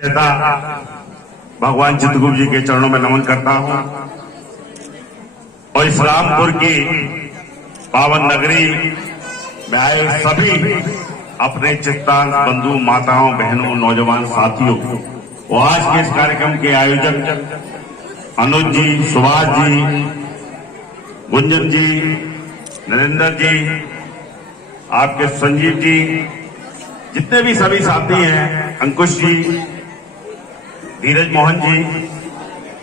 भगवान चित्रगुप्त जी के चरणों में नमन करता हूं और इस रामपुर की पावन नगरी में आए सभी अपने चित्तांत बंधु माताओं बहनों नौजवान साथियों को आज के इस कार्यक्रम के आयोजक अनुज जी, सुभाष जी, गुंजन जी, नरेंद्र जी, आपके संजीव जी, जितने भी सभी साथी हैं, अंकुश जी, धीरज मोहन जी,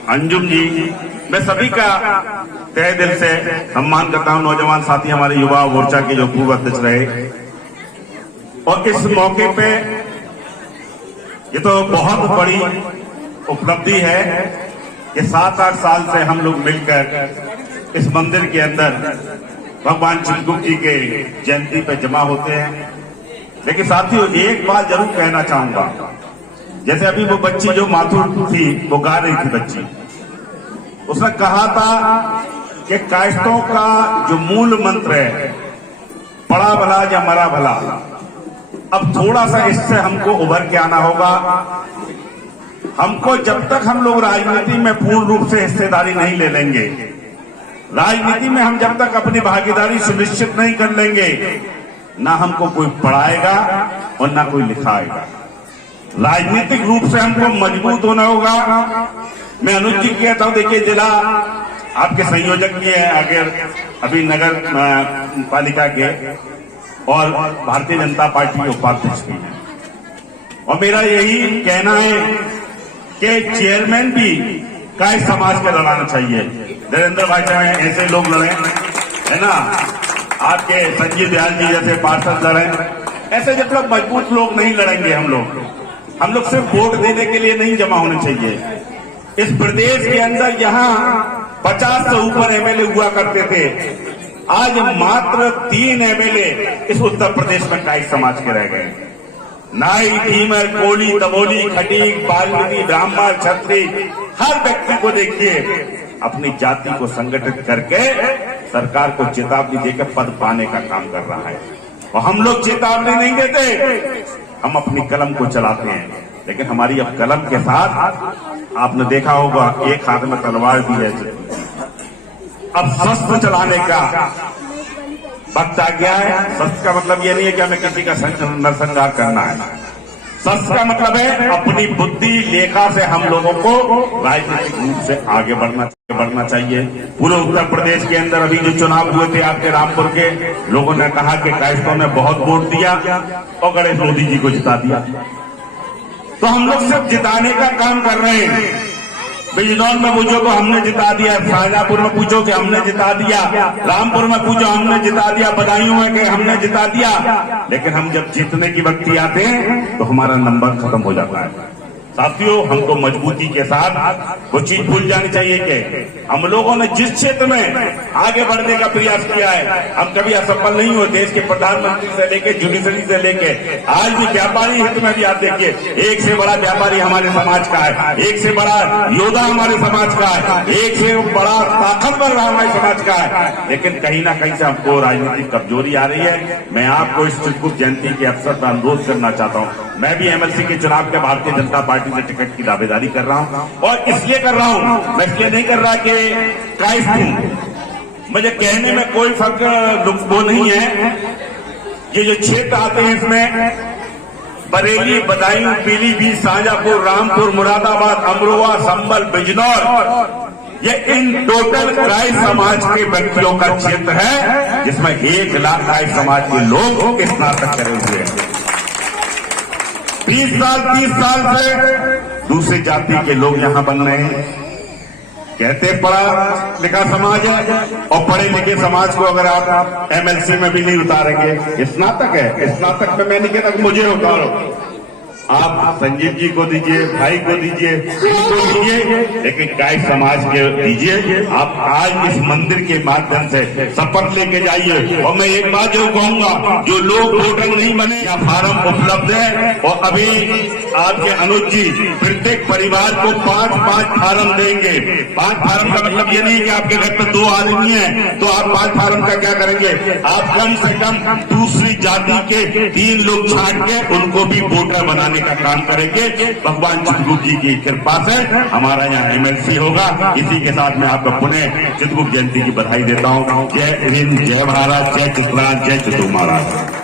अंजुम जी, मैं सभी का तहे दिल से सम्मान करता हूं। नौजवान साथी हमारे युवा मोर्चा के जो पूर्व अध्यक्ष रहे, और इस मौके पे ये तो बहुत बड़ी उपलब्धि है कि 7-8 साल से हम लोग मिलकर इस मंदिर के अंदर भगवान चित्रगुप्त जी के जयंती पे जमा होते हैं। लेकिन साथियों, एक बात जरूर कहना चाहूंगा, जैसे अभी वो बच्ची जो माथुर थी वो गा रही थी बच्ची, उसने कहा था कि कायस्थों का जो मूल मंत्र है, पड़ा भला या मरा भला, अब थोड़ा सा इससे हमको उभर के आना होगा। हमको जब तक हम लोग राजनीति में पूर्ण रूप से हिस्सेदारी नहीं ले लेंगे, राजनीति में हम जब तक अपनी भागीदारी सुनिश्चित नहीं कर लेंगे, ना हमको कोई पढ़ाएगा और ना कोई लिखाएगा। राजनीतिक रूप से हमको मजबूत होना होगा। मैं अनुज जी कहता हूं, देखिए जिला आपके संयोजक भी है, आगे अभी नगर पालिका के, और भारतीय जनता पार्टी के उपाध्यक्ष भी हैं, और मेरा यही कहना है कि चेयरमैन भी काय समाज का लड़ाना चाहिए। नरेंद्र भाई चाहे ऐसे लोग लड़े, है ना, आपके संजीव दयाल जी जैसे पार्षद लड़े, ऐसे जब तक मजबूत लोग नहीं लड़ेंगे, हम लोग सिर्फ वोट देने के लिए नहीं जमा होने चाहिए। इस प्रदेश के अंदर यहाँ 50 से ऊपर एमएलए हुआ करते थे, आज मात्र 3 एमएलए इस उत्तर प्रदेश में काई समाज के रह गए। नाई, भीमर, कोली, तमोली, खटीक, बाल्मीकि, ब्राह्मण, क्षत्रिय, हर व्यक्ति को देखिए अपनी जाति को संगठित करके सरकार को चेतावनी देकर पद पाने का काम कर रहा है। और हम लोग चेतावनी नहीं देते, हम अपनी कलम को चलाते हैं। लेकिन हमारी अब कलम के साथ आपने देखा होगा एक हाथ में तलवार भी है। अब शस्त्र चलाने का वक्त आ गया है। शस्त्र का मतलब ये नहीं है कि हमें किसी का नरसंहार करना है। शस्त्र का मतलब है अपनी बुद्धि लेखा से हम लोगों को राजनीतिक रूप से आगे बढ़ना चाहिए। पूरे उत्तर प्रदेश के अंदर अभी जो चुनाव हुए थे आपके रामपुर के, लोगों ने कहा कि कायस्थों ने बहुत वोट दिया और गणेश मोदी जी को जिता दिया। तो हम लोग सिर्फ जिताने का काम कर रहे हैं। बिजनौर में पूछो तो हमने जिता दिया, शाहजहांपुर में पूछो कि हमने जिता दिया, रामपुर में पूछो हमने जिता दिया, बदायूं में कि हमने जिता दिया। लेकिन हम जब जीतने की वक्ति आते हैं तो हमारा नंबर खत्म हो जाता है। साथियों, हमको मजबूती के साथ वो चीज भूल जानी चाहिए कि हम लोगों ने जिस क्षेत्र में आगे बढ़ने का प्रयास किया है, हम कभी असफल नहीं हुए। देश के प्रधानमंत्री से लेके जुडिशरी से लेके आज भी व्यापारी हित में भी आप देखिए, एक से बड़ा व्यापारी हमारे समाज का है, एक से बड़ा योद्धा हमारे समाज का है, एक से बड़ा ताकतवर हमारे समाज का है। लेकिन कहीं ना कहीं से हमको राजनीतिक कमजोरी आ रही है। मैं आपको इस चित्रगुप्त जयंती के अवसर पर अनुरोध करना चाहता हूँ, मैं भी एमएलसी के चुनाव के भारतीय जनता पार्टी से टिकट की दावेदारी कर रहा हूं, और इसलिए कर रहा हूं, मैं इसलिए नहीं कर रहा कि कायस्थ हूं। मुझे कहने में कोई फर्क वो नहीं है। ये जो क्षेत्र आते हैं इसमें बरेली, बदायूं, पीलीभीत, शाहजहांपुर, रामपुर, मुरादाबाद, अमरोहा, संभल, बिजनौर, ये इन टोटल काई समाज के व्यक्तियों का क्षेत्र है, जिसमें 1 लाख काई समाज के लोग स्नातक करे हुए हैं। 30 साल से दूसरी जाति के लोग यहां बन रहे हैं। कहते पढ़ा लिखा समाज है, और पढ़े लिखे समाज को अगर आप एमएलसी में भी नहीं उतारेंगे, स्नातक है, स्नातक में मैं नहीं कहता मुझे उतारो, आप संजीव जी को दीजिए, भाई को दीजिए, को दीजिए, लेकिन काय समाज के दीजिए। आप आज इस मंदिर के माध्यम से शपथ लेके जाइए। और मैं एक बात जो कहूंगा, जो लोग वोटर नहीं बने, यहाँ फार्म उपलब्ध है, और अभी आपके अनुज जी प्रत्येक परिवार को 5-5 फार्म देंगे। 5 फार्म का मतलब ये नहीं कि आपके घर पर 2 आदमी हैं तो आप 5 फार्म का क्या करेंगे, आप कम से कम दूसरी जाति के 3 लोग छांट के उनको भी वोटर बनाने लाने का काम करेंगे। भगवान चित्रगुप्त जी की कृपा से हमारा यहाँ एमएलसी होगा। इसी के साथ मैं आपको पुनः चित्रगुप्त जयंती की बधाई देता हूँ। जय हिंद, जय भारत, जय चित्रांत, जय चित्रगुप्त महाराज।